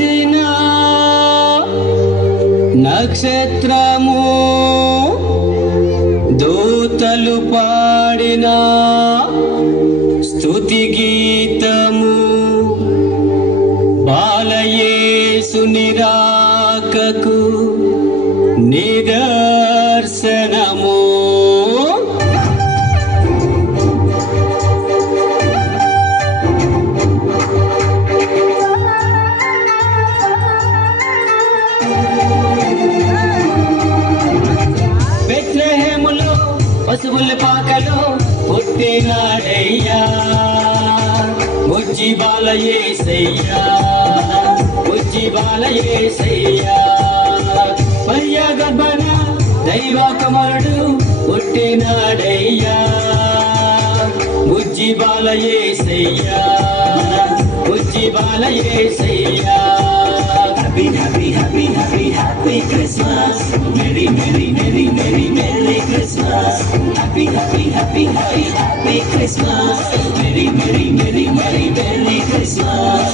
మెరిసిన నక్షత్రము, దూతలు పాడిన స్తుతి గీతము, బాలయేసుని రాకకు నిదర్శనము. బెత్లెహేములో పశువుల పాకలో పుట్టినాడయ్యా, బుజ్జి బాలయేసయ్యా, బుజ్జి బాలయేసయ్యా. మరియ గర్భన దైవ కుమారుడు పుట్టినాడయ్యా, బుజ్జి బాలయేసయ్యా, బుజ్జి బాలయేసయ్యా. Happy, happy, happy, happy, happy Christmas. Merry, merry, merry, merry, merry Christmas. Happy, happy, happy, happy, happy Christmas. Merry, merry, merry, merry, merry Christmas.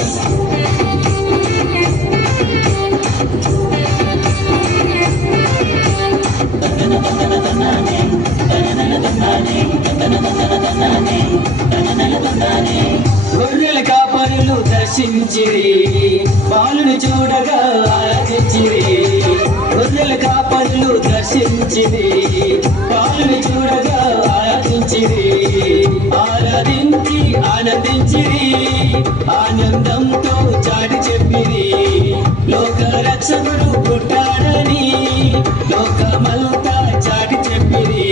గొర్రెల కాపరులు దర్శించిరి, బాలుని చూడగా ఆరాధించిరి. గొర్రెల కాపరులు దర్శించిరి, బాలుని చూడగా ఆరాధించిరి. ఆరాధించి ఆనందించిరి, ఆనందంతో చాటి చెప్పిరి, లోక రక్షకుడు పుట్టాడని లోకమంతా చాటి చెప్పిరి.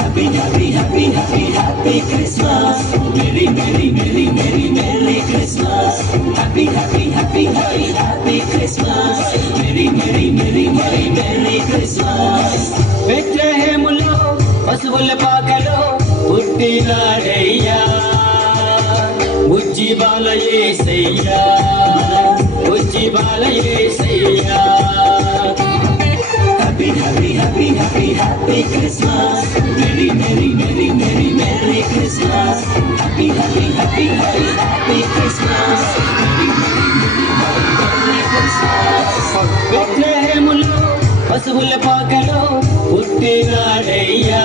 Happy, happy, happy, happy, happy Christmas. Merry, merry, merry, merry, merry Christmas. Happy, happy, happy, happy, happy Christmas. Merry, merry, merry, merry, merry Christmas. బెత్లెహేములో పశువుల పాకలో పుట్టినాడయ్యా, బుజ్జి బాలయేసయ్యా, బుజ్జి బాలయేసయ్యా. Happy, happy, happy, happy, happy Christmas. Merry, merry, merry, merry, merry Christmas. Happy, happy, happy, happy, happy Christmas. Merry, merry, merry, merry, merry Christmas. బెత్లెహేములో పశువుల పాకలో పుట్టినాడయ్యా,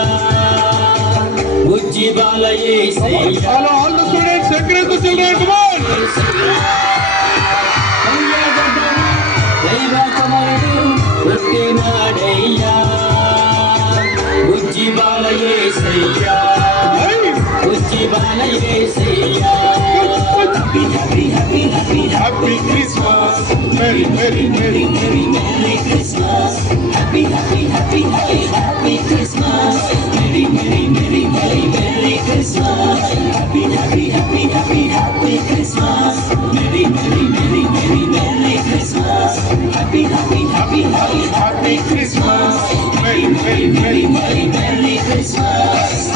బుజ్జి బాలయేసయ్యా. All the students, encourage the children, come on. దైవ కుమారుడు పుట్టినాడయ్యా, బుజ్జి బాలయేసయ్యా, బుజ్జి బాలయేసయ్యా. Happy, happy, happy, happy, Happy Christmas. Merry, merry, merry, merry, merry Christmas. Happy, happy, happy, happy, happy Christmas. Merry, merry, merry, merry, merry Christmas. Happy, happy, happy, happy, happy Christmas. Merry, merry, merry, merry, merry Christmas. Happy, happy, happy, happy, happy Christmas. Merry, merry, Merry, merry, merry Christmas.